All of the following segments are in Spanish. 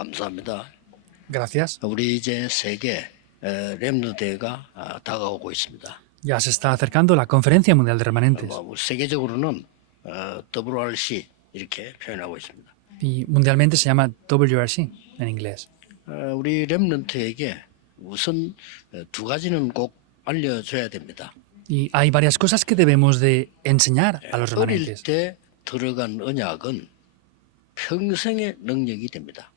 감사합니다. Gracias. 우리 이제 세계 렘넌트 대회가 다가오고 있습니다. Ya se está acercando la Conferencia Mundial de Remanentes. 세계적으로는 WRC 이렇게 표현하고 있습니다. Y mundialmente se llama WRC en inglés. 우리 렘넌트에게 우선 두 가지는 꼭 알려줘야 됩니다. Y hay varias cosas que debemos de enseñar a los 어릴 remanentes. 때 들어간 언약은 평생의 능력이 됩니다.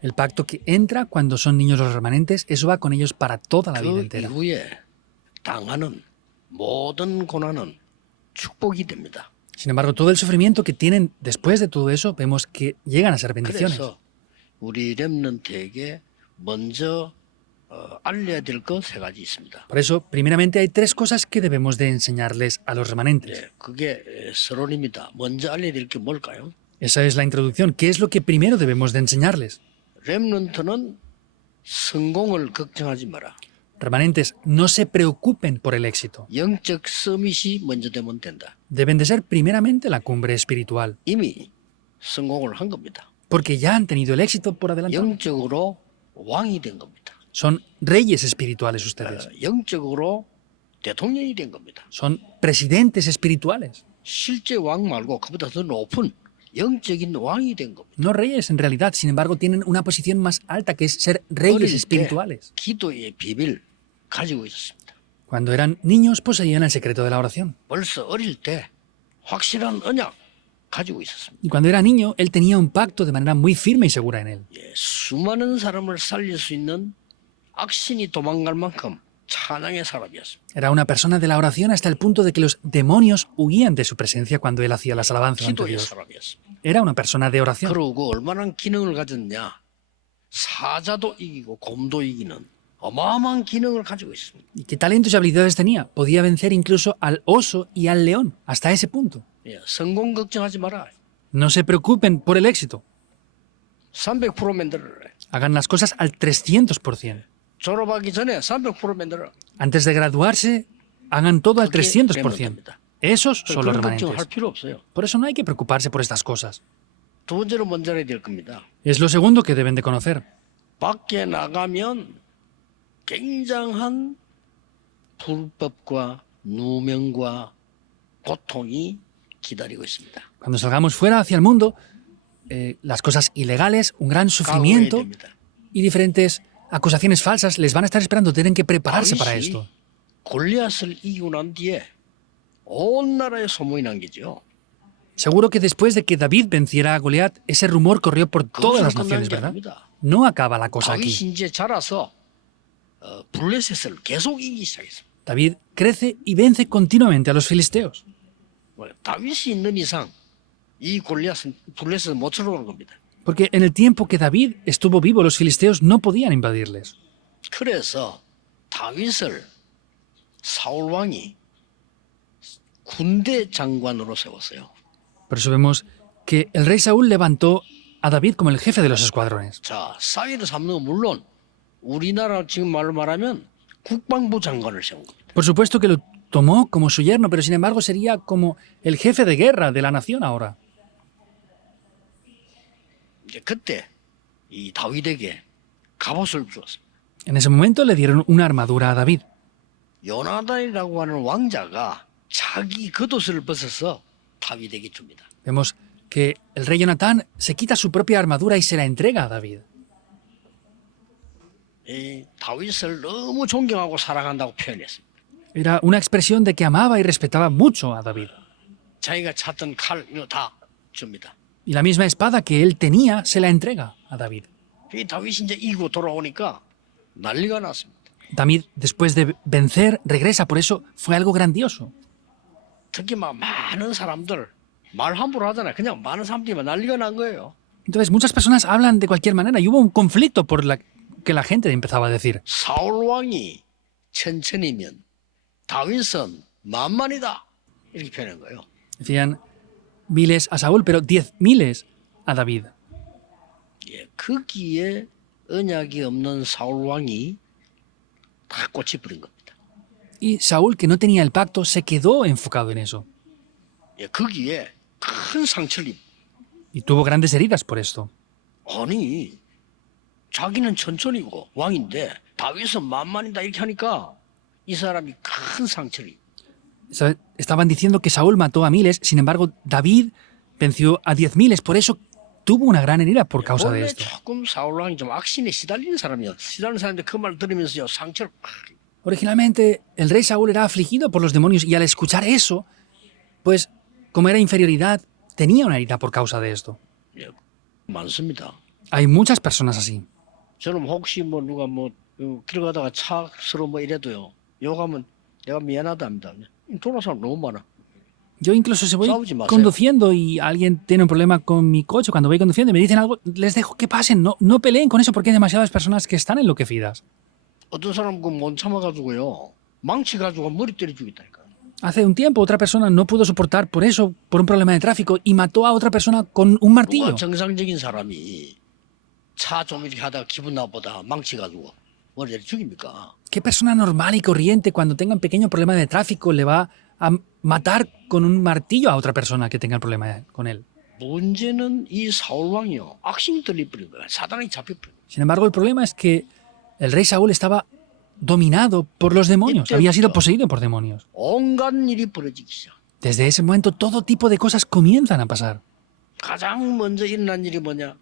El pacto que entra cuando son niños los remanentes, eso va con ellos para toda la vida 그 entera. 이후에 당하는 모든 고난은 축복이 됩니다. Sin embargo, todo el sufrimiento que tienen después de todo eso, vemos que llegan a ser bendiciones. 그래서 우리 렘넌트에게 먼저 알려야 될 것 세 가지 있습니다. Por eso, primeramente hay tres cosas que debemos de enseñarles a los remanentes. 그게 서론입니다. 먼저 알려야 될 게 뭘까요? Esa es la introducción. ¿Qué es lo que primero debemos de enseñarles? 렘넌트는 성공을 걱정하지 마라. Remanentes, no se preocupen por el éxito. 영적 서밋이 먼저 되면 된다. Deben de ser primeramente la cumbre espiritual, 이미 성공을 한 겁니다. porque ya han tenido el éxito por adelantado. 영적으로 왕이 된 겁니다. Son reyes espirituales ustedes. 영적으로 대통령이 된 겁니다. Son presidentes espirituales. 실제 왕 말고 그보다 더 높은 영적인 왕이 된 겁니다. No reyes en realidad, sin embargo, tienen una posición más alta que es ser reyes espirituales. 기도의 비밀 가지고 있었습니다. Cuando eran niños poseían el secreto de la oración. 벌써 어릴 때 확실한 언약 가지고 있었습니다. Y cuando era niño, él tenía un pacto de manera muy firme y segura en él. 수많은 사람을 살릴 수 있는 악신이 도망갈 만큼 찬양의 사람이었습니다. Era una persona de la oración hasta el punto de que los demonios huían de su presencia cuando él hacía las alabanzas ante 기도의 Dios. 사람이었습니다. Era una persona de oración. 그러고 얼마나 기능을 가졌냐? 사자도 이기고 곰도 이기는 어마어마한 기능을 가지고 있습니다. ¿Y qué talentos y habilidades tenía? Podía vencer incluso al oso y al león, hasta ese punto. 성공 걱정하지 마라. No se preocupen por el éxito. 300% 만들어라. Hagan las cosas al 300%. 졸업하기 전에 300% 만들어라. Antes de graduarse, hagan todo al 그게 300%. 렘넌트입니다. Esos son los 그런 걱정할 remanentes. 필요 없어요. Por eso no hay que preocuparse por estas cosas. 두 번째로 먼저 알아야 될 겁니다. Es lo segundo que deben de conocer. 밖에 나가면 굉장한 불법과 누명과 고통이 기다리고 있습니다. Cuando salgamos fuera hacia el mundo, las cosas ilegales, un gran 각오해야 sufrimiento 됩니다. y diferentes acusaciones falsas les van a estar esperando. Tienen que prepararse para 다윗이 esto. 골리앗을 이기고 난 뒤에 온 나라에 소문이 난 게죠. Seguro que después de que David venciera a Goliat, ese rumor corrió por todas 그것으로 las 끝난 naciones, 게 ¿verdad? 아닙니다. No acaba la cosa aquí. 다윗이 이제 자라서 블레셋을 계속 이기기 시작했습니다. David crece y vence continuamente a los filisteos. 다윗이 있는 이상 이 골리앗은 블레셋을 못 들어오는 겁니다. Porque en el tiempo que David estuvo vivo, los filisteos no podían invadirles. 그래서 다윗을 사울 왕이 군대 장관으로 세웠어요. Por eso vemos que el rey Saúl levantó a David como el jefe de los escuadrones. 자, 사위를 삼는 건 물론 우리나라 지금 말로 말하면 국방부 장관을 세운 겁니다. Por supuesto que lo tomó como su yerno, pero sin embargo sería como el jefe de guerra de la nación ahora. 이제 그때 이 다윗에게 갑옷을 주었습니다. En ese momento le dieron una armadura a David. 요나단이라고 하는 왕자가 자기 겉옷을 벗어서 다윗에게 줍니다. Vemos que el rey Jonatán se quita su propia armadura y se la entrega a David. 이 다윗을 너무 존경하고 사랑한다고 표현했습니다. Era una expresión de que amaba y respetaba mucho a David. 자기가 찾던 칼 이거 다 줍니다. Y la misma espada que él tenía se la entrega a David. 이 다윗이 이제 이기고 돌아오니까 난리가 났습니다. David, después de vencer, regresa. Por eso fue algo grandioso. 특히 막 많은 사람들 말 함부로 하잖아요. 그냥 많은 사람들이 막 난리가 난 거예요. Entonces, muchas personas hablan de cualquier manera y hubo un conflicto por la que la gente empezaba a decir. 사울 왕이 천천이면 다윗은 만만이다. 이렇게 표현한 거예요. Decían miles a Saúl, pero 10,000 a David. 예, 거기에 언약이 없는 사울 왕이 다 꽂히 버린 겁니다. Y Saúl, que no tenía el pacto, se quedó enfocado en eso. 예, 거기에 큰 상처를 Y tuvo grandes heridas por esto. 아니 자기는 천천히고 왕인데 다윗은 만만이다 이렇게 하니까 이 사람이 큰 상처를 입고. Estaban diciendo que Saúl mató a miles, sin embargo, David venció a 10.000. Por eso tuvo una gran herida por causa de 원래 esto. 조금 사울 왕이 좀 악신에 시달리는 사람이야. 시달리는 사람인데 그 말 들으면서요 상처를 팍. Originalmente, el rey Saúl era afligido por los demonios y al escuchar eso, pues, como era inferioridad, tenía una herida por causa de esto. 예, 많습니다. Hay muchas personas así. 저는 혹시 뭐 누가 뭐 길 가다가 차스러 뭐 이래도요 욕하면 내가 미안하다 합니다. 돌아서 사람 너무 많아. Yo incluso si voy Sáu지 마세요. conduciendo y alguien tiene un problema con mi coche, cuando voy conduciendo y me dicen algo, les dejo que pasen. No peleen con eso porque hay demasiadas personas que están enloquecidas. 어떤 사람 그 못 참아가지고요 망치 가지고 머리 때려 죽였다니까. Hace un tiempo otra persona no pudo soportar por eso, por un problema de tráfico, y mató a otra persona con un martillo. 누가 정상적인 사람이 차 좀 이렇게 하다가 기분 나보다 망치 가지고 머리 때려 죽입니까? ¿Qué persona normal y corriente cuando tenga un pequeño problema de tráfico le va a matar con un martillo a otra persona que tenga el problema con él? 문제는 이 사울 왕이요 악신이 들려버린 거야. 사단이 잡혀버린 거야. Sin embargo, el problema es que el rey Saúl estaba dominado por los demonios, había sido poseído por demonios. 온갖 일이 벌어지기 시작. Desde ese momento todo tipo de cosas comienzan a pasar. 가장 먼저 일어난 일이 뭐냐?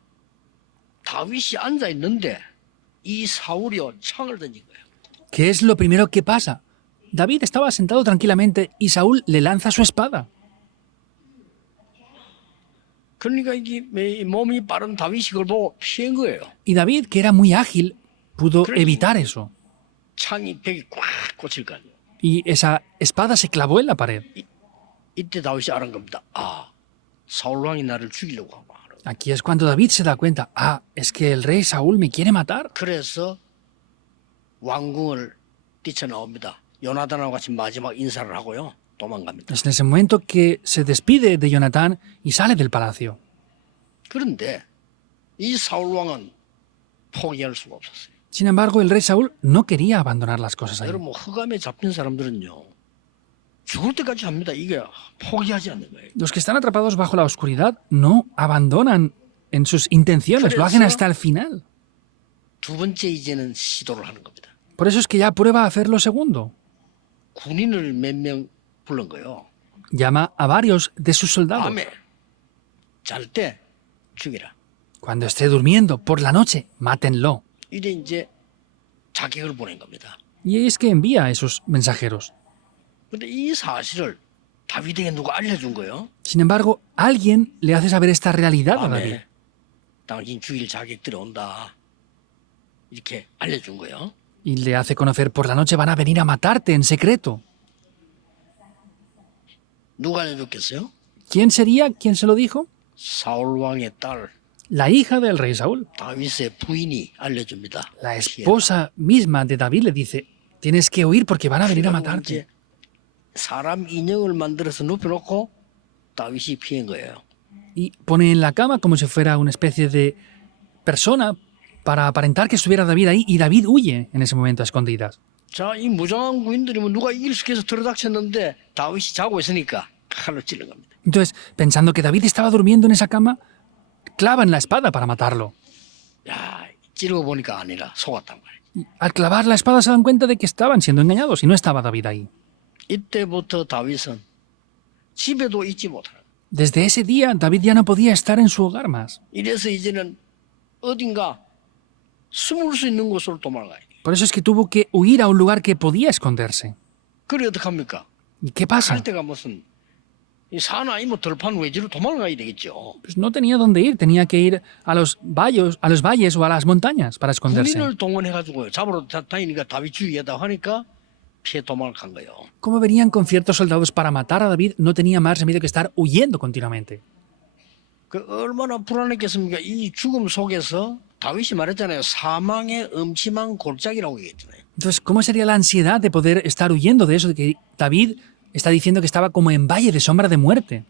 다윗이 앉아 있는데 이 사울이요 창을 던진 거예요. ¿Qué es lo primero que pasa? David estaba sentado tranquilamente y Saúl le lanza su espada. 그러니까 이게 몸이 빠른 다윗이 그걸 보고 피한 거예요. Y David, que era muy ágil, pudo evitar eso. 창이 벽에 꽉 꽂힐 거 아니에요. Y esa espada se clavó en la pared. 이때 다윗이 알은 겁니다. 아, 사울 왕이 나를 죽이려고 하고. Aquí es cuando David se da cuenta, es que el rey Saúl me quiere matar. 그래서 왕궁을 뛰쳐나옵니다. 요나단하고 같이 마지막 인사를 하고요. 도망갑니다. Es en ese momento que se despide de Jonatán y sale del palacio. 그런데 이 사울 왕은 포기할 수가 없었어요. Sin embargo, el rey Saúl no quería abandonar las cosas ahí. 여러분 뭐 흑암에 잡힌 사람들은요. 죽을 때까지 합니다. 이게 포기하지 않는 거예요. Los que están atrapados bajo la oscuridad no abandonan en sus intenciones, lo hacen hasta el final. 두 번째 이제는 시도를 하는 겁니다. Por eso es que ya prueba a hacer lo segundo. 군인을 몇 명 부른 거예요. Llama a varios de sus soldados. 밤에 잘 때 죽이라. Cuando esté durmiendo por la noche, mátenlo. 이래 이제 자객을 보낸 겁니다. Y es que envía a esos mensajeros. 근데 이 사실을 다윗에게 누가 알려준 거예요? Sin embargo, alguien le hace saber esta realidad a David. 밤에 당신 죽일 자객들이 온다. 이렇게 알려준 거예요. Y le hace conocer por la noche van a venir a matarte en secreto. 누가 알려줬겠어요? ¿Quién sería? ¿Quién se lo dijo? 사울 왕의 딸 La hija del rey Saúl. 다윗의 부인이 알려줍니다. La esposa misma de David le dice, tienes que huir porque van a venir a matarte. 이제 사람 인형을 만들어서 눕혀놓고 다윗이 피한 거예요. Y pone en la cama como si fuera una especie de persona para aparentar que estuviera David ahí y David huye en ese momento a escondidas. 자, 이 무장한 군인들이면 누가 이길 수 있게 해서 들어닥쳤는데 다윗이 자고 있으니까 칼로 찔른 겁니다. Entonces, pensando que David estaba durmiendo en esa cama, clavan la espada para matarlo. 야, 찌르고 보니까 아니라 속았단 말이에요. Y al clavar la espada se dan cuenta de que estaban siendo engañados y no estaba David ahí. 이때부터 다윗은 집에도 있지 못하는. Desde ese día, David ya no podía estar en su hogar más. 이래서 이제는 어딘가 숨을 수 있는 곳으로 도망가야 돼. Por eso es que tuvo que huir a un lugar que podía esconderse. 그래 어떡합니까? ¿Y qué pasa? 갈 데가 무슨 이 산 아니면 들판 외지로 도망가야 되겠죠. Pues no tenía dónde ir, tenía que ir a los valles o a las montañas para esconderse. 군인을 동원해가지고 잡으러 다니니까 다윗 주위에다 하니까 피해 도망을 간 거예요. Como venían con ciertos soldados para matar a David, no tenía más remedio que estar huyendo continuamente. 그 얼마나 불안했겠습니까? 이 죽음 속에서 다윗이 말했잖아요. 사망의 음침한 골짜기라고 얘기했잖아요. Entonces, ¿cómo sería la ansiedad de poder estar huyendo de eso? De que David está diciendo que estaba como en valle de sombra de muerte.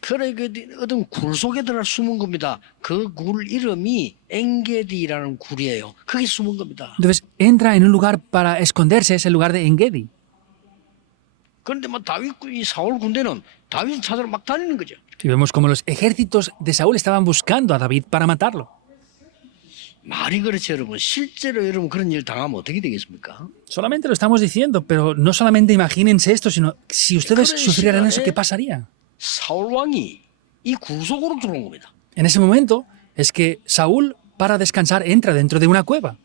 그래 그 어떤 굴 속에 들어 숨은 겁니다. 그 굴 이름이 엔게디라는 굴이에요. 거기 숨은 겁니다. Entonces, entra en un lugar para esconderse, es el lugar de Engedi. 그런데 뭐 다윗 이 사울 군대는 다윗을 찾으러 막 다니는 거죠. Y vemos como los ejércitos de Saúl estaban buscando a David para matarlo. 말이 그렇지 여러분. 실제로 여러분 그런 일 당하면 어떻게 되겠습니까? Solamente lo estamos diciendo, pero no solamente imagínense esto, sino si ustedes 그런 sufrieran eso, ¿qué 시간에 pasaría? 사울 왕이 이 구속으로 들어온 겁니다. En ese momento es que Saúl, para descansar, entra dentro de una cueva.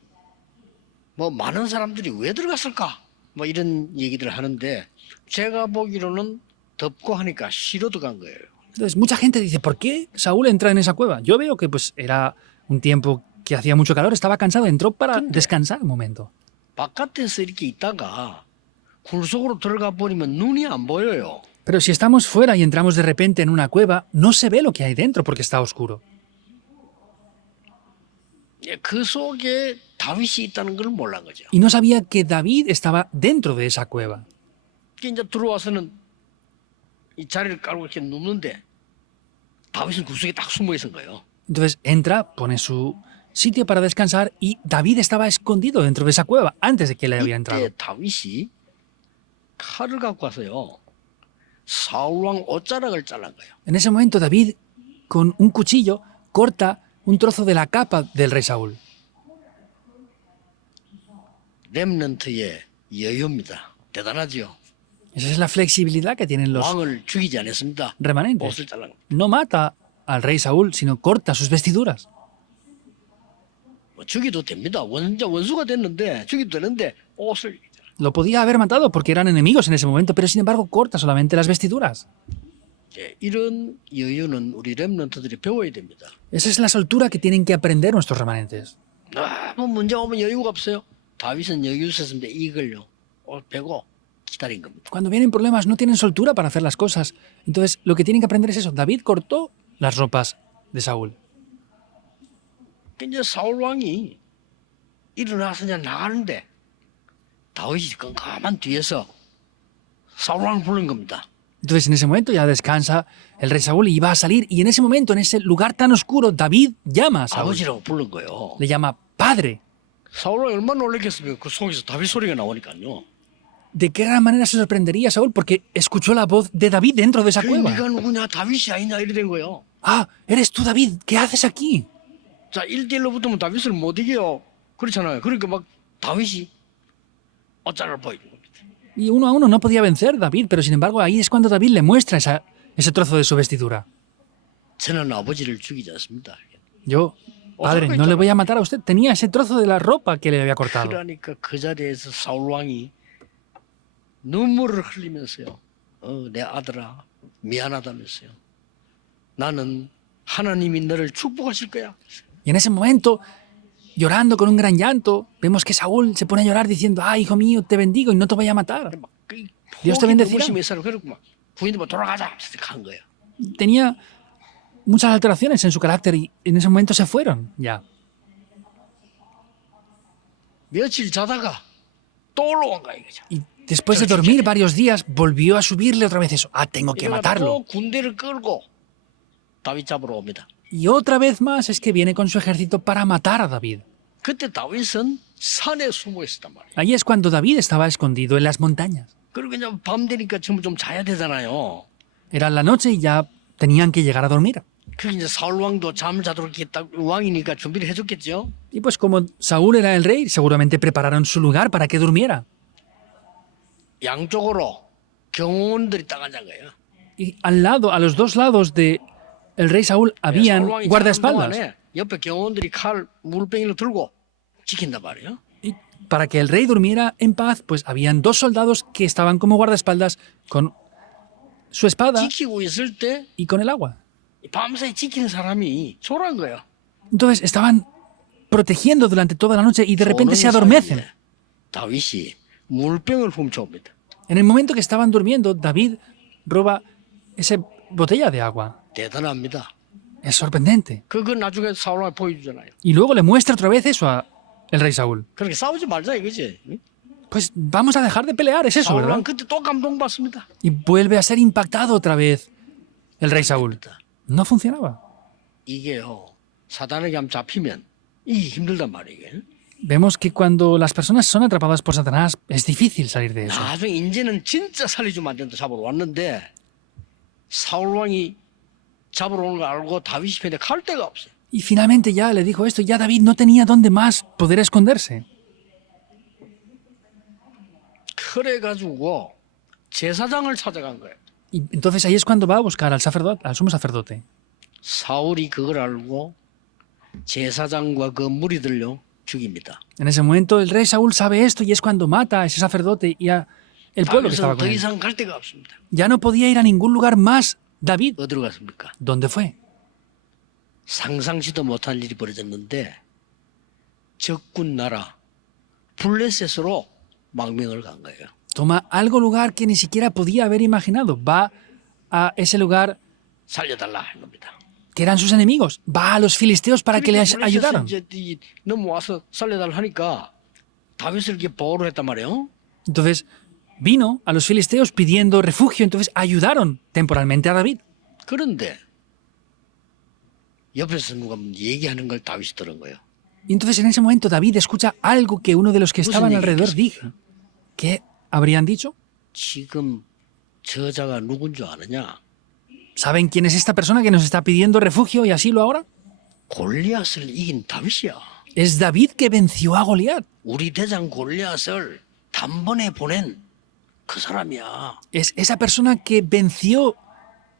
뭐 많은 사람들이 왜 들어갔을까? 뭐 이런 얘기들 하는데 제가 보기로는 덥고 하니까 쉬러 들어간 거예요. Entonces, mucha gente dice, ¿por qué Saúl entra en esa cueva? Yo veo que pues era un tiempo que hacía mucho calor, estaba cansado, entró para descansar un momento. 바깥에서 이렇게 있다가 굴 속으로 들어가 버리면 눈이 안 보여요. Pero si estamos fuera y entramos de repente en una cueva, no se ve lo que hay dentro porque está oscuro. 예, 그 속에 다윗이 있다는 걸 몰란 거죠. Y no sabía que David estaba dentro de esa cueva. 이제 들어와서는 이 자리를 깔고 이렇게 눕는데 다윗은 그 속에 딱 숨어 있은 거예요. Entonces entra, pone su sitio para descansar y David estaba escondido dentro de esa cueva antes de que él había entrado. 이때 다윗이 칼을 갖고 와서요. 사울 왕 옷자락을 잘란 거예요. En ese momento David, con un cuchillo, corta un trozo de la capa del rey Saúl. 렘넌트의 여유입니다. 대단하죠. Esa es la flexibilidad que tienen los 왕을 죽이지 않았습니다. remanentes. 옷을 잘란 거예요. No mata al rey Saúl, sino corta sus vestiduras. 뭐 죽이도 됩니다. 원수가 됐는데 죽이도 되는데 옷을 Lo podía haber matado porque eran enemigos en ese momento, pero sin embargo corta solamente las vestiduras. 예, 이런 여유는 우리 렘넌트들이 배워야 됩니다. Esa es la soltura que tienen que aprender nuestros remanentes. 뭐 문제 오면 여유가 없어요. 다윗은 여유 있었습니다. 이걸요. 옷 베고 기다린 겁니다. Cuando vienen problemas no tienen soltura para hacer las cosas. Entonces lo que tienen que aprender es eso. David cortó las ropas de Saúl. 이제 사울 왕이 일어나서 이제 나가는데 다윗이 깜깜한 뒤에서 사울 왕을 부른 겁니다. Entonces en ese momento ya descansa el rey Saúl y va a salir. Y en ese momento, en ese lugar tan oscuro, David llama a Saúl. 아버지라고 부른 거예요. Le llama padre. 사울 왕이 얼마나 놀랐겠습니까? 그 속에서 다윗 소리가 나오니까요. ¿De qué gran manera se sorprendería Saúl? Porque escuchó la voz de David dentro de esa 그 cueva. 네가 누구냐? 다윗이 아니냐? 이래 된 거예요. Ah, eres tú David. ¿Qué haces aquí? 자, 1대1로 붙으면 다윗을 못 이겨요. 그렇잖아요. 그러니까 막 다윗이 어쩌를 보여주는 겁니다. Y 1-1 no podía vencer David, pero sin embargo ahí es cuando David le muestra ese trozo de su vestidura. 저는 아버지를 죽이지 않습니다. Yo, padre, no le voy a matar a usted. Tenía ese trozo de la ropa que le había cortado. 그러니까 그 자리에서 사울 왕이 눈물을 흘리면서요. 내 아들아 미안하다면서요. 나는 하나님이 너를 축복하실 거야. Y en ese momento, llorando con un gran llanto, vemos que Saúl se pone a llorar diciendo, ah, hijo mío, te bendigo y no te voy a matar. Dios te bendecirá. 그러고 막 부인도 뭐 돌아가자 하면서 간 거예요. Tenía muchas alteraciones en su carácter y en ese momento se fueron ya. 며칠 자다가 또 올라온 거야 이거죠. Y después de dormir varios días, volvió a subirle otra vez eso. Ah, tengo que 이러다가 matarlo. 또 군대를 끌고 다윗 잡으러 옵니다. Y otra vez más es que viene con su ejército para matar a David. 그때 다윗은 산에 숨어 있었단 말이에요. Ahí es cuando David estaba escondido en las montañas. 그리고 그냥 밤 되니까 전부 좀 자야 되잖아요. Era la noche y ya tenían que llegar a dormir. 그 이제 사울 왕도 잠을 자도록 이렇게 딱 왕이니까 준비를 해줬겠죠. Y pues como Saúl era el rey, seguramente prepararon su lugar para que durmiera. 양쪽으로 경호원들이 딱 앉은 거예요. Y al lado, a los dos lados de el rey Saúl habían 사울 왕이 자는 guardaespaldas. 동안에 옆에 경호원들이 칼 물병이를 들고 지킨단 말이에요. Y para que el rey durmiera en paz, pues habían dos soldados que estaban como guardaespaldas con su espada 지키고 있을 때 y con el agua. 밤새 지키는 사람이 졸한 거예요. Entonces estaban protegiendo durante toda la noche y de repente se 조는 adormecen. 사이에 다윗이 물병을 훔쳐옵니다. En el momento que estaban durmiendo, David roba esa botella de agua. 대단합니다. Es sorprendente. 그거 나중에 사울왕이 보여주잖아요. Y luego le muestra otra vez eso a el rey Saúl. 그렇게 싸우지 말자 이거지. Pues vamos a dejar de pelear, es eso, ¿verdad? 사울왕 그때 또 감동받습니다. Y vuelve a ser impactado otra vez el rey Saúl. No funcionaba. 이게요. 사단에게 한번 잡히면 이게 힘들단 말이에요. Vemos que cuando las personas son atrapadas por Satanás, es difícil salir de eso. 나중에 이제는 진짜 살려주면 안 된다 잡으러 왔는데 사울왕이 잡으러 오는 걸 알고 다윗이 편에 갈 데가 없어요. Y finalmente ya le dijo esto, ya David no tenía dónde más poder esconderse. 그래가지고 제사장을 찾아간 거예요. Y entonces ahí es cuando va a buscar al sacerdote, al sumo sacerdote. 사울이 그걸 알고 제사장과 그 무리들요 죽입니다. En ese momento el rey Saúl sabe esto y es cuando mata a ese sacerdote y a el pueblo que estaba 다윗은 con 더 él. 이상 갈 데가 없습니다. Ya no podía ir a ningún lugar más. David, 어디로 갔습니까? ¿dónde fue? 상상치도 못한 일이 벌어졌는데 적군 나라 블레셋으로 망명을 간 거예요. Toma algo lugar que ni siquiera podía haber imaginado. Va a ese lugar 살려달라 한 겁니다. que eran sus enemigos. Va a los filisteos para que les 블레셋에 ayudaran. 이제 넘어와서 살려달라 하니까 다윗을 이렇게 보호를 했단 말이에요. Entonces vino a los filisteos pidiendo refugio, entonces ayudaron temporalmente a David. 그런데 옆에서 누가 얘기하는 걸 다윗이 들은 거예요. Y entonces en ese momento David escucha algo que uno de los que 무슨 estaban 얘기를 alrededor 했겠습니까? dijo. ¿Qué habrían dicho? 지금 저자가 누군 줄 아느냐? ¿Saben quién es esta persona que nos está pidiendo refugio y asilo ahora? 골리앗을 이긴 다윗이야. Es David que venció a Goliat. 우리 대장 골리앗을 단번에 보낸 그 사람이야. Es esa persona que venció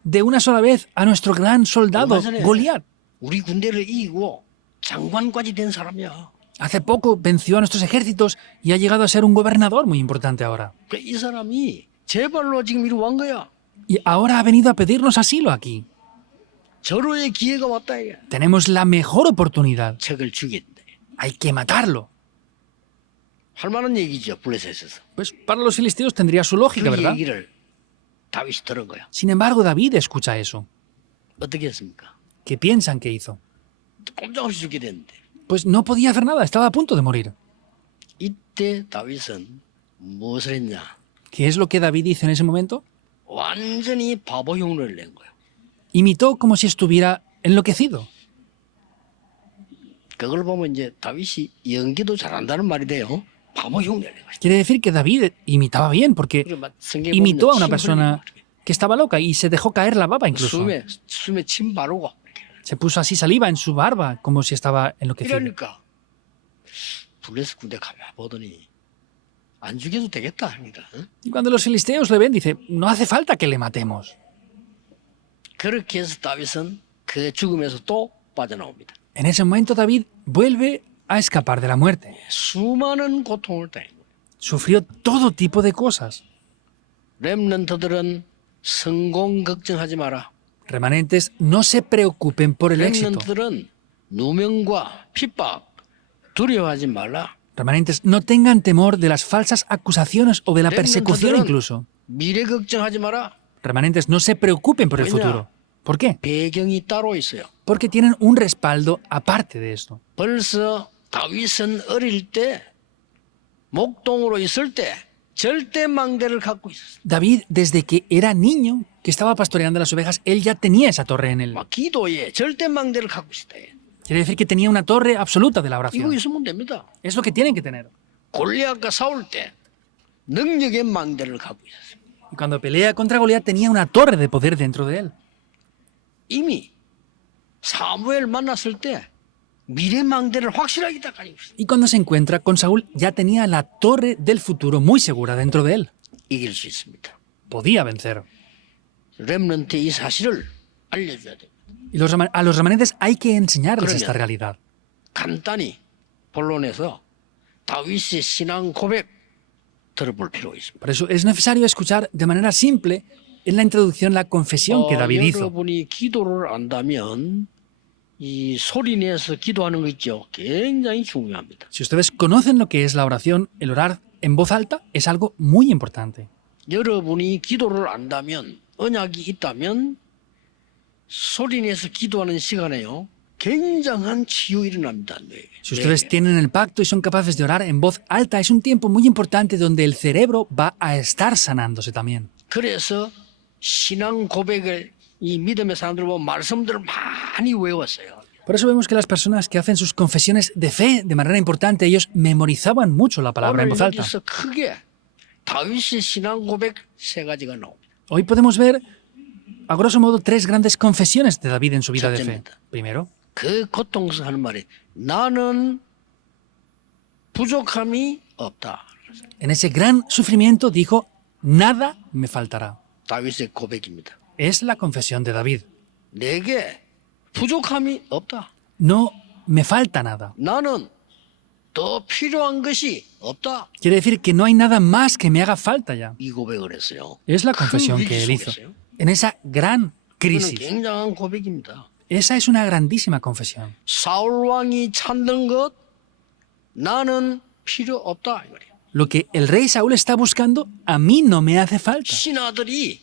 de una sola vez a nuestro gran soldado, 얼마 전에 Goliat. 우리 군대를 이기고 장관까지 된 사람이야. Hace poco venció a nuestros ejércitos y ha llegado a ser un gobernador muy importante ahora. 그러니까 이 사람이 제발로 지금 이리 온 거야. Y ahora ha venido a pedirnos asilo aquí. 절호의 기회가 왔다 이게. Tenemos la mejor oportunidad. 책을 죽인대. Hay que matarlo. 할 만한 얘기죠 블레셋에서. Pues para los filisteos tendría su lógica, 그 ¿verdad? 얘기를 다윗이 들은 거야. Sin embargo, David escucha eso. 어떻게 했습니까? ¿Qué piensan que hizo? 꼼짝없이 죽게 됐는데 Pues no podía hacer nada, estaba a punto de morir. 이때 다윗은 무엇을 했냐? ¿Qué es lo que David hizo en ese momento? 완전히 바보 흉내를 낸 거야. Imitó como si estuviera enloquecido. 그걸 보면 이제 다윗이 연기도 잘한다는 말이 돼요. 바보 흉내를 낸 거야. Quiere decir que David imitaba bien, porque 그리고 막 성경에 imitó a 보면 una 침 persona que estaba loca y se dejó caer la baba 흘리고 incluso. 숨에 침 바르고 Se puso así saliva en su barba, como si estaba enloquecido. 이러니까 블레셋 군대 가만 보더니 안 죽여도 되겠다 합니다. 응? Y cuando los filisteos le ven, dice, no hace falta que le matemos. 그렇게 해서 다윗은 그 죽음에서 또 빠져나옵니다. En ese momento David vuelve a escapar de la muerte. 수많은 고통을 당한 거예요. Sufrió todo tipo de cosas. 렘넌트들은 성공 걱정하지 마라. Remanentes, no se preocupen por el éxito. 렘넌트들은 누명과 핍박 두려워하지 말라. Remanentes, no tengan temor de las falsas acusaciones o de la persecución incluso. 미래 걱정하지 마라. Remanentes, no se preocupen por el Bueno. futuro. ¿Por qué? 배경이 따로 있어요. Porque tienen un respaldo aparte de esto. 벌써 다윗은 어릴 때 목동으로 있을 때 절대 망대를 갖고 있었어요. David, desde que era niño, que estaba pastoreando las ovejas, él ya tenía esa torre en él. 막 기도에 절대 망대를 갖고 있었다. Quiere decir que tenía una torre absoluta de la 이거 oración. 있으면 됩니다. Es lo que tienen que tener. 골리앗과 싸울 때 능력의 망대를 갖고 있었어요. Y cuando pelea contra Goliat tenía una torre de poder dentro de él. 이미 사무엘 만났을 때 미래 망대를 확실하게 다 가지고 있어요. Y cuando se encuentra con Saúl ya tenía la torre del futuro muy segura dentro de él. 이길 수 있습니다. Podía vencer. 렘넌트에 이 사실을 알려줘야 돼요. Y a los remanentes hay que enseñarles 그러면- esta realidad. 간단히 본론에서 다윗의 신앙 고백 들어볼 필요가 있습니다. Por eso es necesario escuchar de manera simple en la introducción la confesión que David hizo. 여러분이 기도를 안다면 이 소리 내서 기도하는 거 있죠. 굉장히 중요합니다. Si ustedes conocen lo que es la oración, el orar en voz alta es algo muy importante. 여러분이 기도를 안다면 언약이 있다면 소리 내서 기도하는 시간에요. 굉장한 치유 일어납니다. 네. Si ustedes tienen el pacto y son capaces de orar en voz alta, es un tiempo muy importante donde el cerebro va a estar sanándose también. 그래서 신앙 고백을 이 믿음의 사람들 보면 말씀들을 많이 외웠어요. Por eso vemos que las personas que hacen sus confesiones de fe de manera importante, ellos memorizaban mucho la palabra en 오늘 voz alta. 여기서 크게 다윗의 신앙 고백 세 가지가 나옵니다. Hoy podemos ver, a grosso modo, tres grandes confesiones de David en su vida de fe. 첫째입니다. Primero, 그 고통스러운 하는 말이 나는 부족함이 없다. En ese gran sufrimiento dijo, nada me faltará. 다윗의 고백입니다. Es la confesión de David. 내게 부족함이 없다. No me falta nada. 나는 더 필요한 것이 없다. Quiere decir que no hay nada más que me haga falta ya. 이 고백을 했어요. Es la 큰 confesión 위기 que él hizo. 속에서요. En esa gran 그는 crisis. 굉장한 고백입니다. Esa es una grandísima confesión. 사울 왕이 찾는 것 나는 필요 없다 이 말이에요. Lo que el rey Saúl está buscando, a mí no me hace falta. 신하들이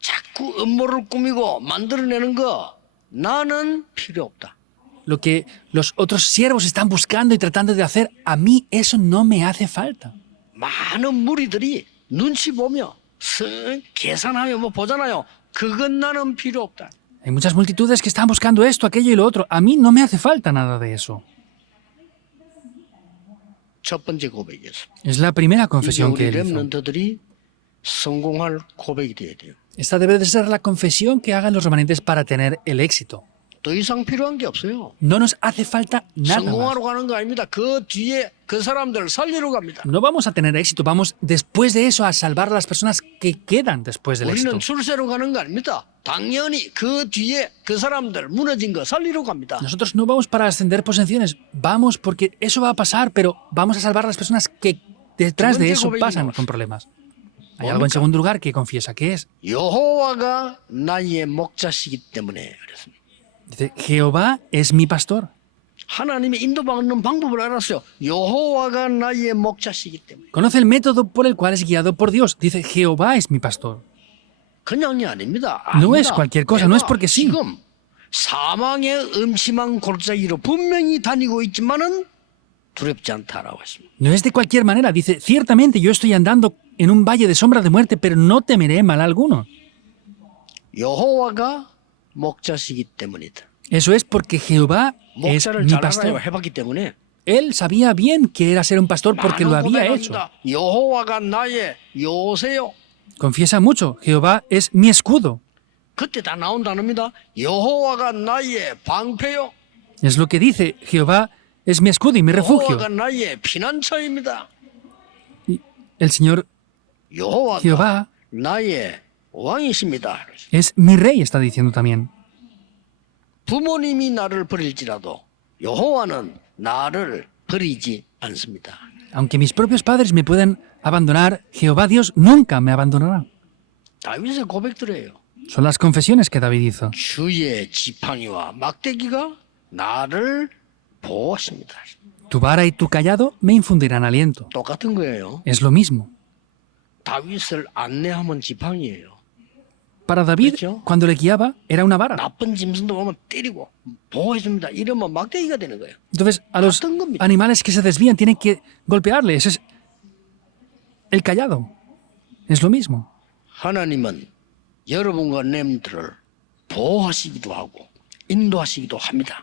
자꾸 음모를 꾸미고 만들어내는 거 나는 필요 없다. Lo que los otros siervos están buscando y tratando de hacer, a mí eso no me hace falta. 많은 무리들이 눈치 보며 계산하며 뭐 보잖아요. 그건 나는 필요 없다. Hay muchas multitudes que están buscando esto, aquello y lo otro. A mí no me hace falta nada de eso. 첫 번째 고백이었습니다. Es la primera 이게 confesión que 우리 él hizo. 렘넌트들이 성공할 고백이 돼야 돼요. Esta debe de ser la confesión que hagan los remanentes para tener el éxito. 더 이상 필요한 게 없어요. No nos hace falta nada más. 성공하러 가는 거 아닙니다. 그 뒤에 그 사람들 살리러 갑니다. No vamos a tener éxito, vamos después de eso a salvar a las personas que quedan después del éxito. 우리는 출세로 가는 거 아닙니다. 당연히 그 뒤에 그 사람들 무너진 거 살리러 갑니다. Nosotros no vamos para ascender posiciones, vamos porque eso va a pasar, pero vamos a salvar a las personas que detrás de eso pasan con problemas. Hay algo en segundo lugar que confiesa que es. 여호와가 나의 목자시기 때문에 그랬습니다. Dice, Jehová es mi pastor. 하나님의 인도받는 방법을 알았어요. 여호와가 나의 목자시기 때문에. Conoce el método por el cual es guiado por Dios. Dice, Jehová es mi pastor. 그냥이 아닙니다. No es 아닙니다. cualquier cosa, no es porque sí. 지금 사망의 음침한 골짜기로 분명히 다니고 있지만은 두렵지 않다라고 했습니다. No es de cualquier manera. Dice, ciertamente yo estoy andando en un valle de sombra de muerte, pero no temeré mal alguno. 여호와가 목자시기 때문이다. Eso es porque Jehová es 목자를 mi 잘 알아요. pastor. 해봤기 때문에. Él sabía bien que era ser un pastor porque lo había hecho. 여호와가 나의 요새요. Confiesa mucho, Jehová es mi escudo. 그때 다 나온 단어입니다. 여호와가 나의 방패요. Es lo que dice, Jehová es mi escudo y mi refugio. 여호와가 나의 피난처입니다. Y el Señor 여호와가 Jehová 나의 왕이십니다. es mi rey, está diciendo también. 부모님이 나를 버릴지라도 여호와는 나를 버리지 않습니다. Aunque mis propios padres me puedan abandonar, Jehová Dios nunca me abandonará. 다윗의 고백들이에요. Son las confesiones que David hizo. 주의 지팡이와 막대기가 나를 보호하십니다. Tu vara y tu callado me infundirán aliento. 똑같은 거예요. Es lo mismo. 다윗을 안내하면 지팡이에요. Para David, 그렇죠? cuando le guiaba, era una vara. 나쁜 짐승도 보면 때리고 보호해줍니다. 이러면 막대기가 되는 거예요. Entonces, a los 같은 겁니다. animales que se desvían tienen que golpearle. Ese es el callado. Es lo mismo. 하나님은 여러분과 렘들을 보호하시기도 하고 인도하시기도 합니다.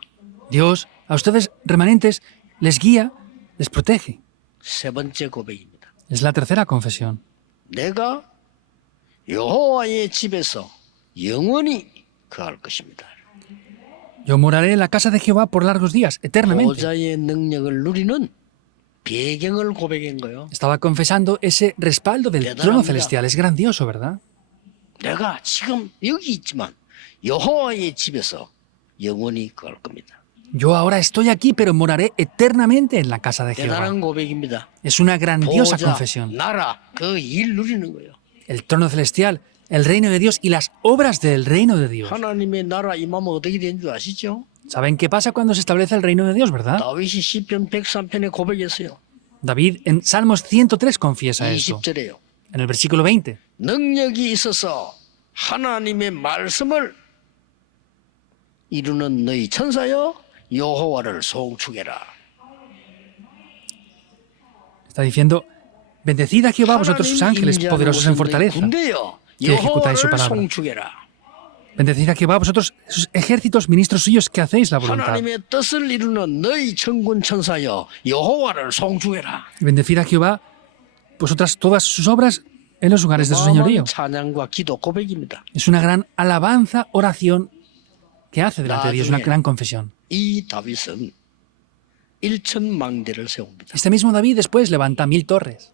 Dios, a ustedes remanentes, les guía, les protege. 세 번째 고백입니다. Es la tercera confesión. 내가 여호와의 집에서 영원히 거할 것입니다. Yo moraré en la casa de Jehová por largos días, eternamente. 보좌의 능력을 누리는 배경을 고백한 거예요. Estaba confesando ese respaldo del trono celestial. Es grandioso, ¿verdad? 내가 지금 여기 있지만 여호와의 집에서 영원히 거할 겁니다. Yo ahora estoy aquí, pero moraré eternamente en la casa de Jehová. 대단한 고백입니다. Es una grandiosa 보좌, confesión. 나라, 그 일 누리는 거예요. El trono celestial, el reino de Dios y las obras del reino de Dios. 하나님의 나라 임하면 어떻게 되는 줄 아시죠? ¿Saben qué pasa cuando se establece el reino de Dios, verdad? 다윗이 시편 103편에 고백했어요. David en Salmos 103 confiesa esto. 20절에요. En el versículo 20. 능력이 있어서 하나님의 말씀을 이루는 너희 천사여 여호와를 송축해라. Está diciendo, bendecid a Jehová vosotros sus ángeles, poderosos en fortaleza, 군대여 que ejecutáis su 여호와를 palabra. 송축해라. Bendecid a Jehová vosotros sus ejércitos, ministros suyos, que hacéis la voluntad. 하나님의 뜻을 이루는 너희 천군 천사여 여호와를 송축해라. Bendecid a Jehová vosotras todas sus obras en los lugares de su señorío. 찬양과 기도 고백입니다. Es una gran alabanza, oración que hace delante de Dios, una gran confesión. 이 다윗은 1,000망대를 세웁니다. Este mismo David después levanta 1000 torres.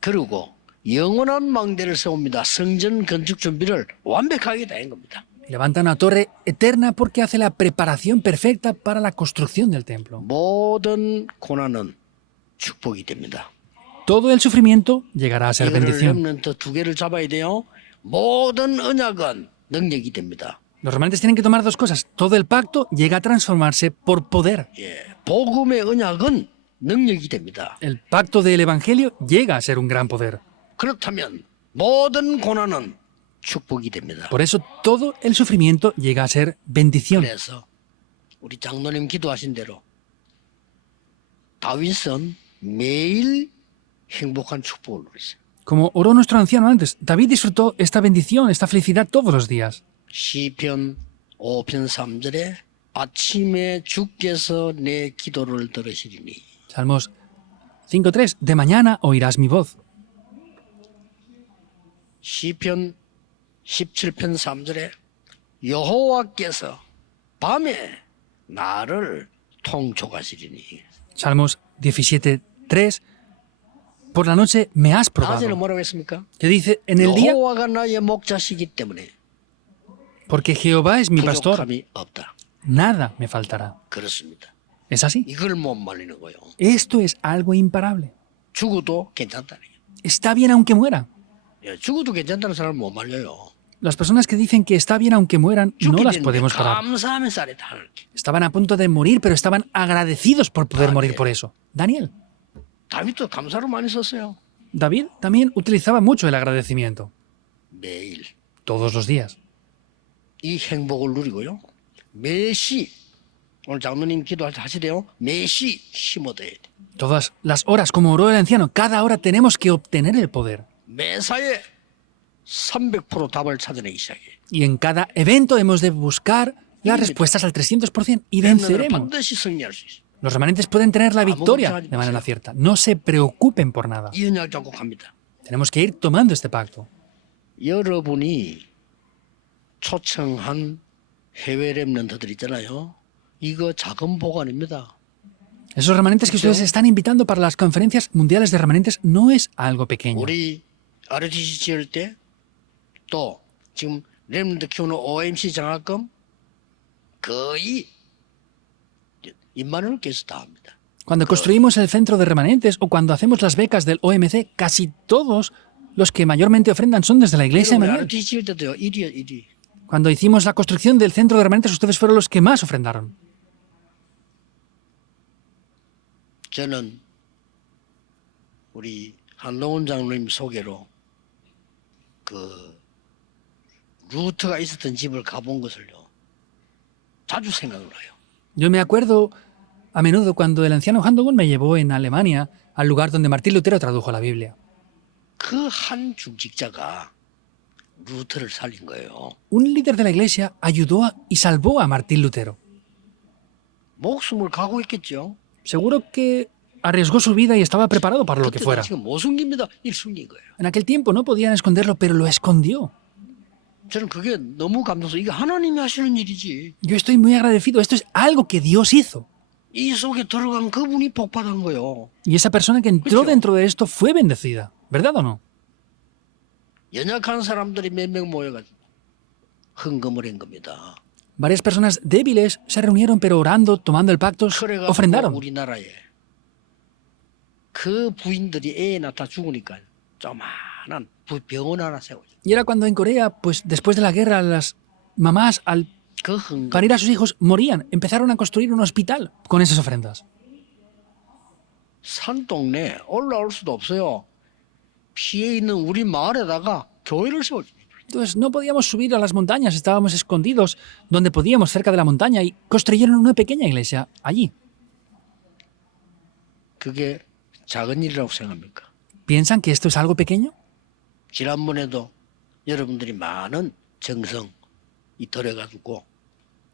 그리고 영원한 망대를 세웁니다. 성전 건축 준비를 완벽하게 다 한 겁니다. Levanta una torre eterna porque hace la preparación perfecta para la construcción del templo. 모든 고난은 축복이 됩니다. Todo el sufrimiento llegará a ser 이거를 bendición. 렘넌트 두 개를 잡아야 돼요. 모든 언약은 능력이 됩니다. Los remanentes tienen que tomar dos cosas. Todo el pacto llega a transformarse por poder. 예, 복음의 언약은 능력이 됩니다. El pacto del Evangelio llega a ser un gran poder. 그렇다면 모든 고난은 축복이 됩니다. Por eso todo el sufrimiento llega a ser bendición. 그래서 우리 장로님 기도하신 대로 다윗은 매일 행복한 축복을 누렸어요. Como oró nuestro anciano antes, David disfrutó esta bendición, esta felicidad todos los días. 시편 5편 3절에 아침에 주께서 내 기도를 들으시리니 Salmos 5.3. De mañana oirás mi voz. 시편 17편 3절에 여호와께서 밤에 나를 통촉하시리니 Salmos 17.3. Por la noche me has 낮에는 probado. 뭐라고 했습니까? Que dice, en el día, 여호와가 나의 목자시기 때문에 porque Jehová es mi pastor, 부족함이 없다. nada me faltará. 그렇습니다. ¿Es así? 이걸 못 말리는 거예요. Esto es algo imparable. 죽어도 괜찮다는 거예요. Está bien aunque muera. 예, 죽어도 괜찮다는 사람을 못 말려요. Las personas que dicen que está bien aunque mueran, no 죽게 las 되는데 podemos parar. 감사하면서 살았다 하는 게. Estaban a punto de morir, pero estaban agradecidos por poder morir por eso. Daniel. 다윗도 감사를 많이 썼어요. David también utilizaba mucho el agradecimiento. 매일 Todos los días. 이 행복을 누리고요. 매시 오늘 장로님 기도하시대요. 매시 힘 얻어야 돼. Todas las horas, como oró el anciano, cada hora tenemos que obtener el poder. 매사에 300% 답을 찾아내기 시작해. Y en cada evento hemos de buscar las respuestas al 300% y 렘넌트는 venceremos. 반드시 승리할 수 있어. Los remanentes pueden tener la victoria de manera cierta. No se preocupen por nada. 이 언약 잡고 갑니다. Tenemos que ir tomando este pacto. 여러분이 초청한 해외 렘넌트들 있잖아요. 이거 작은 보관입니다. Esos remanentes que ustedes están invitando para las conferencias mundiales de remanentes no es algo pequeño. 우리 RTC 지을 때 또 지금 렘넌트 키우는 OMC 장학금 거의 2만 원을 깨서 다 합니다. Cuando construimos el centro de remanentes o cuando hacemos las becas del OMC, casi todos los que mayormente ofrendan son desde la iglesia de 우리 Manuel. RTC 지을 때도요. 1위야 1위. Cuando hicimos la construcción del centro de remanentes, ustedes fueron los que más ofrendaron. 저는 우리 한동훈 장로님 소개로 그 루트가 있었던 집을 가본 것을요. 자주 생각을 해요. Yo me acuerdo a menudo cuando el anciano Handogun me llevó en Alemania al lugar donde Martín Lutero tradujo la Biblia. 그 한 중직자가 루트를 살린 거예요. Un líder de la iglesia ayudó y salvó a Martín Lutero. 목숨을 각오했겠죠. Seguro que arriesgó su vida y estaba preparado para lo que 그때 fuera. 지금 못 숨깁니다. 일 숨긴 거예요. En aquel tiempo no podían esconderlo, pero lo escondió. 저는 그게 너무 감동스러워. 이게 하나님이 하시는 일이지. Yo estoy muy agradecido. Esto es algo que Dios hizo. 이 속에 들어간 그분이 복받은 거예요. Y esa persona que entró Mucho. dentro de esto fue bendecida. ¿Verdad o no? 연약한 사람들이 몇 명 모여가지고 헌금을 한 겁니다. Varias personas débiles se reunieron, pero orando, tomando el pacto, 그래가지고 ofrendaron. 우리나라에 그 부인들이 애 낳다 죽으니까 조만한 병원 하나 세워요. Y era cuando en Corea, pues después de la guerra, las mamás al 그 헌금 parir a sus hijos morían. Empezaron a construir un hospital con esas ofrendas. 산동네 올라올 수도 없어요. 피해 있는 우리 마을에다가 교회를 세워요. Entonces no podíamos subir a las montañas, estábamos escondidos donde podíamos, cerca de la montaña, y construyeron una pequeña iglesia allí. 그게 작은 일이라고 생각합니까? ¿Piensan que esto es algo pequeño? 지난번에도 여러분들이 많은 정성이 들어가지고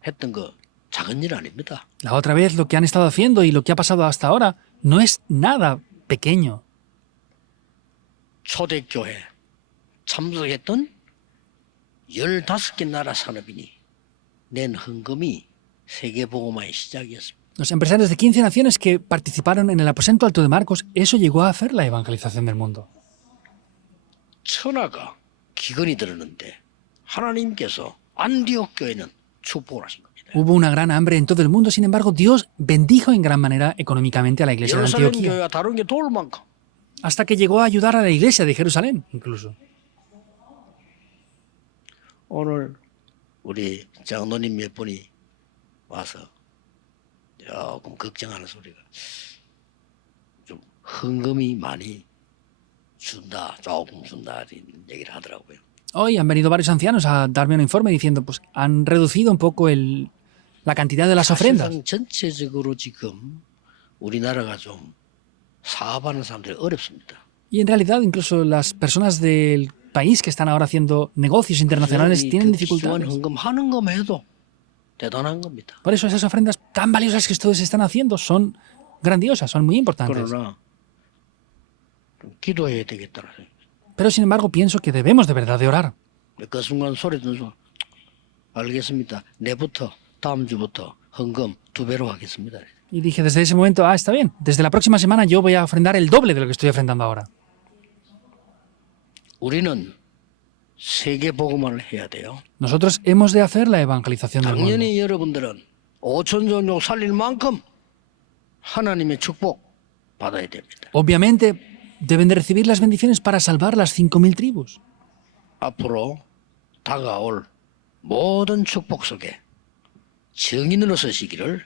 했던 거 작은 일 아닙니다. La otra vez lo que han estado haciendo y lo que ha pasado hasta ahora no es nada pequeño. 초대교회 참석했던 15개 나라 산업인이 낸 헌금이 세계복음화의 시작이었습니다. Los empresarios de 15 naciones que participaron en el aposento alto de Marcos, eso llegó a hacer la evangelización del mundo. 천하가 기근이 들었는데 하나님께서 안디옥 교회는 축복을 하신 겁니다. Hubo una gran hambre en todo el mundo, sin embargo, Dios bendijo en gran manera económicamente a la iglesia de 예루살렘 Antioquía, 교회가 다른 게 도울 만큼 hasta que llegó a ayudar a la iglesia de Jerusalén, incluso. 오늘 우리 장로님 몇 분이 와서 조금 걱정하는 소리가 좀 헌금이 많이 준다, 조금 준다 이런 얘기를 하더라고요. Hoy han venido varios ancianos a darme un informe diciendo, pues han reducido un poco la cantidad de las ofrendas. 사실상 전체적으로 지금 우리나라가 좀 사업하는 사람들이 어렵습니다. Y en realidad, incluso las personas del país que están ahora haciendo negocios internacionales tienen 기관 dificultades. 헌금하는 것만 해도 대단한 겁니다. Por eso esas ofrendas tan valiosas que ustedes están haciendo son grandiosas, son muy importantes. 그러나 좀 기도해야 되겠다는 생각. Pero sin embargo, pienso que debemos de verdad de orar. 그 순간 소리 듣는 순간 알겠습니다. 내부터 다음 주부터 헌금 2배로 하겠습니다. Y dije desde ese momento, está bien, desde la próxima semana yo voy a ofrendar el doble de lo que estoy ofrendando ahora. 우리는 세계 복음화를 해야 돼요. Nosotros hemos de hacer la evangelización del mundo. 당연히 여러분들은 5천 종족 살릴 만큼 하나님의 축복 받아야 됩니다. Obviamente deben de recibir las bendiciones para salvar las 5.000 tribus. 앞으로 다가올 모든 축복 속에 증인으로 서시기를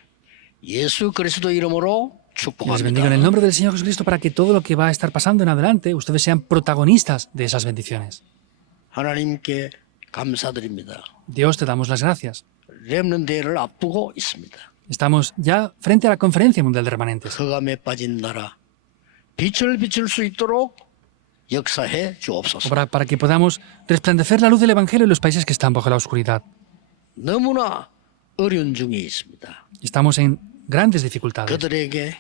예수 그리스도 이름으로 Les bendigo en el 축복합니다. nombre del Señor Jesucristo para que todo lo que va a estar pasando en adelante, ustedes sean protagonistas de esas bendiciones. 하나님께 감사드립니다. Dios, te damos las gracias. 렘넌트 대회를 앞두고 있습니다. Estamos ya frente a la Conferencia Mundial de Remanentes. 흑암에 빠진 나라 빛을 비출 수 있도록 역사해 주옵소서. Para que podamos resplandecer la luz del Evangelio en los países que están bajo la oscuridad. 너무나 어려운 중에 있습니다. Estamos en grandes dificultades. 그들에게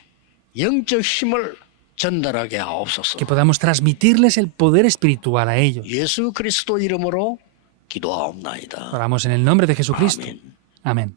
영적 힘을 전달하게 하옵소서. Que podamos transmitirles el poder espiritual a ellos. 예수 그리스도 이름으로 기도하옵나이다. Oramos en el nombre de Jesucristo. 아멘. Amén.